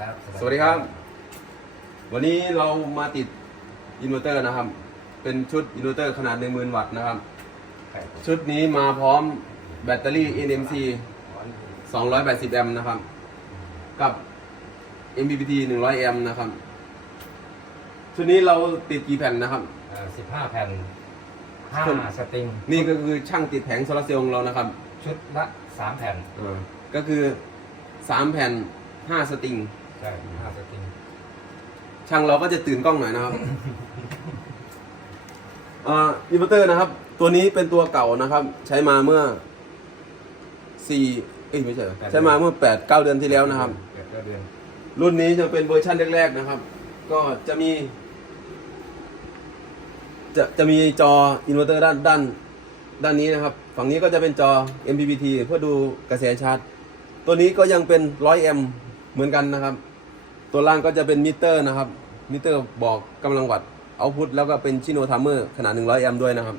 ครับสวัสดีครับ วันนี้เรามาติดอินเวอร์เตอร์นะครับ เป็นชุดอินเวอร์เตอร์ขนาด 10,000 วัตต์นะครับครับชุดนี้มาพร้อมแบตเตอรี่ NMC 280 แอมป์นะครับ กับ MPPT 100 แอมป์นะครับ ชุดนี้เราติดกี่แผ่นนะครับ สิบห้าแผ่นห้าส่วนสตริง นี่ก็คือช่างติดแผงโซลาร์เซลล์ของเรานะครับชุดละสามแผ่น อ่าก็คือ 3 แผ่น 5 สตริง ใช่ห้าสตริงช่างเราก็จะตื่นกล้องหน่อยนะครับอ่าอินเวอร์เตอร์นะครับ ตัวนี้เป็นตัวเก่านะครับ ใช้มาเมื่อสี่เอ้ยไม่ใช่เหรอใช้มาเมื่อแปดเก้าเดือนที่แล้วนะครับเกิดเก้าเดือน รุ่นนี้จะเป็นเวอร์ชันแรกๆนะครับ ก็จะมี จะจะมีจออินเวอร์เตอร์ด้านด้านด้านนี้นะครับ ฝั่งนี้ก็จะเป็นจอ MPPT เพื่อดูกระแสชาร์จ ตัวนี้ก็ยังเป็น 100 แอมป์เหมือนกันนะครับ ตัวล่างก็จะเป็นมิเตอร์นะครับ มิเตอร์บอกกำลังวัตต์เอาพุทแล้วก็เป็นชิโนทัมเมอร์ขนาด 100 แอมป์ด้วยนะครับ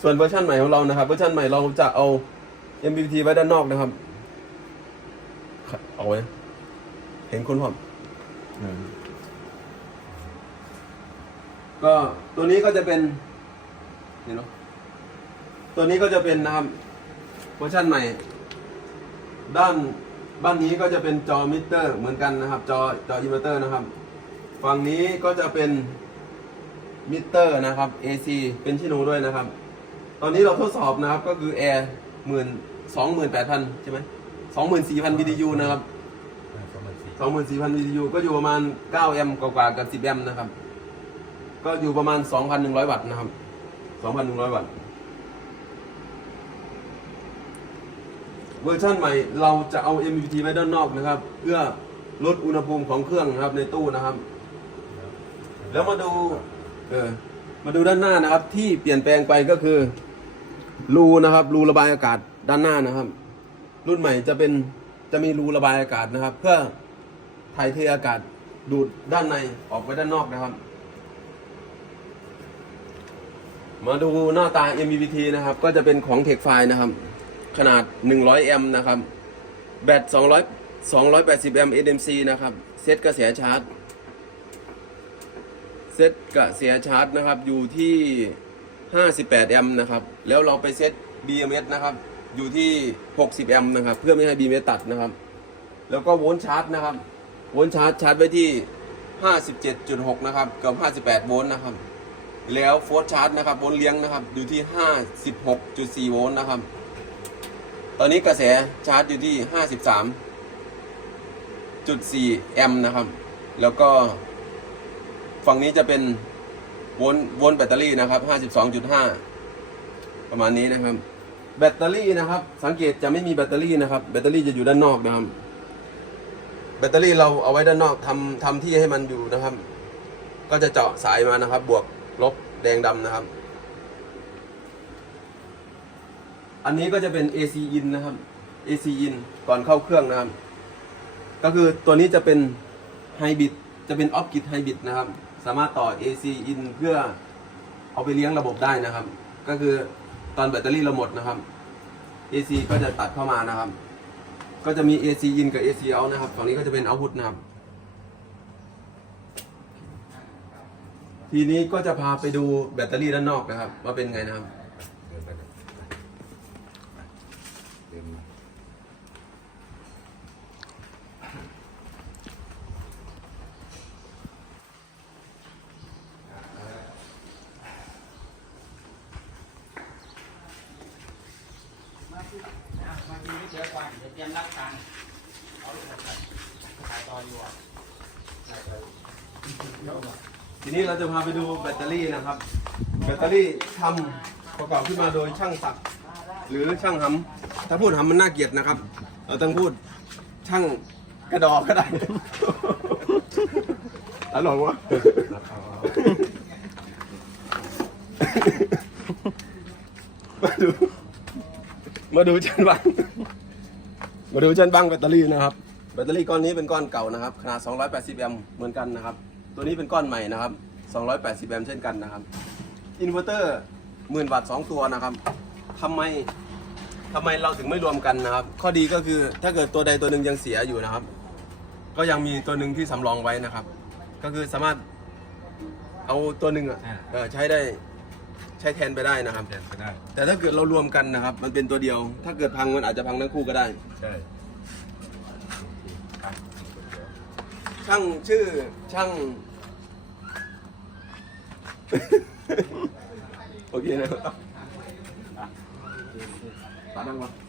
ส่วนเวอร์ชันใหม่ของเรานะครับ เวอร์ชันใหม่เราจะเอา MPPT ไว้ด้านนอกนะครับ เอาไว้ เห็นคนพร้อมก็ตัวนี้ก็จะเป็นเห็นเนาะตัวนี้ก็จะเป็นนะครับเวอร์ชันใหม่ ด้าน บ้านนี้ก็จะเป็นจอมิเตอร์เหมือนกันนะครับ จอจออินเวอร์เตอร์นะครับ ฝั่งนี้ก็จะเป็นมิเตอร์นะครับ AC เป็นชิโนด้วยนะครับ ตอนนี้เราทดสอบนะครับก็คือแอร์หมื่นสองหมื่นแปดพันใช่ไหมสองหมื่นสี่พัน BTU นะครับสองหมื่นสี่สองหมื่นสี่พัน BTU ก็อยู่ประมาณเก้าแอมป์กว่าๆกับสิบแอมป์นะครับ ก็อยู่ประมาณสองพันหนึ่งร้อยวัตต์นะครับสองพันหนึ่งร้อยวัตต์ เวอร์ชันใหม่เราจะเอา MPT ไว้ด้านนอกนะครับ เพื่อลดอุณหภูมิของเครื่องนะครับในตู้นะครับ แล้วมาดูเออมาดูด้านหน้านะครับ ที่เปลี่ยนแปลงไปก็คือรูนะครับรูระบายอากาศด้านหน้านะครับ รุ่นใหม่จะเป็นจะมีรูระบายอากาศนะครับ เพื่อถ่ายเทอากาศดูดด้านในออกไปด้านนอกนะครับ มาดูหน้าตา MPPT นะครับ ก็จะเป็นของ t e c h f i นะครับ ขนาด 100 แอมป์นะครับ แบต 200 280 แอมป์ NMC นะครับ เซตกระแสชาร์จ เซตกระแสชาร์จนะครับ อยู่ที่ 58 แอมป์นะครับ แล้วเราไปเซต BMS นะครับ อยู่ที่ 60 แอมป์นะครับ เพื่อไม่ให้ BMS ตัดนะครับ แล้วก็โวลต์ชาร์จนะครับ โวลต์ชาร์จชาร์จไว้ที่ 57.6 นะครับ เกับ58 โวลต์นะครับแล้วโฟลต์ชาร์จนะครับโวลต์เลี้ยงนะครับ อยู่ที่ 56.4 โวลต์นะครับ ตอนนี้กระแสชาร์จอยู่ที่ 53.4 แอมป์นะครับ แล้วก็ฝั่งนี้จะเป็นโวลต์โวลต์แบตเตอรี่นะครับ 52.5 ประมาณนี้นะครับ แบตเตอรี่นะครับ สังเกตจะไม่มีแบตเตอรี่นะครับ แบตเตอรี่จะอยู่ด้านนอกนะครับ แบตเตอรี่เราเอาไว้ด้านนอกทำทำที่ให้มันอยู่นะครับ ก็จะเจาะสายมานะครับ บวกลบแดงดำนะครับ อันนี้ก็จะเป็น AC in นะครับ AC in ก่อนเข้าเครื่องนะครับ ก็คือตัวนี้จะเป็นไฮบริดจะเป็นออฟกิดไฮบริดนะครับ สามารถต่อ AC in เพื่อเอาไปเลี้ยงระบบได้นะครับ ก็คือตอนแบตเตอรี่เราหมดนะครับ AC ก็จะตัดเข้ามานะครับ ก็จะมี AC in กับ AC out นะครับฝั่งนี้ก็จะเป็น output นะครับ ทีนี้ก็จะพาไปดูแบตเตอรี่ด้านนอกนะครับ ว่าเป็นไงนะครับ เดินไปเดิน เดินมามาทีนี้เดี๋ยวก่อนเดี๋ยวเตรียมรับการเอาลูกถ่ายตอนอยู่อะทีนี้เราจะพาไปดูแบตเตอรี่นะครับ แบตเตอรี่ทำประกอบขึ้นมาโดยช่างศักดิ์ หรือช่างหำถ้าพูดหำมันน่าเกลียดนะครับ เราต้องพูดช่างกระดอกก็ได้อร่อยวะมาดู มาดูชั้นบัง มาดูชั้นบังแบตเตอรี่นะครับ แบตเตอรี่ก้อนนี้เป็นก้อนเก่านะครับ ขนาด 280 แอมป์เหมือนกันนะครับ ตัวนี้เป็นก้อนใหม่นะครับ 280 แอมป์เช่นกันนะครับ อินเวอร์เตอร์หมื่นวัตต์สองตัวนะครับ ทำไมทำไมเราถึงไม่รวมกันนะครับ ข้อดีก็คือถ้าเกิดตัวใดตัวหนึ่งยังเสียอยู่นะครับ ก็ยังมีตัวหนึ่งที่สำรองไว้นะครับ ก็คือสามารถเอาตัวหนึ่งอะเออใช้ได้ใช้แทนไปได้นะครับ แทนก็ได้ แต่ถ้าเกิดเรารวมกันนะครับ มันเป็นตัวเดียว ถ้าเกิดพังมันอาจจะพังทั้งคู่ก็ได้ ใช่ช่างชื่อช่าง โอเคนะครับ ปาดังวะ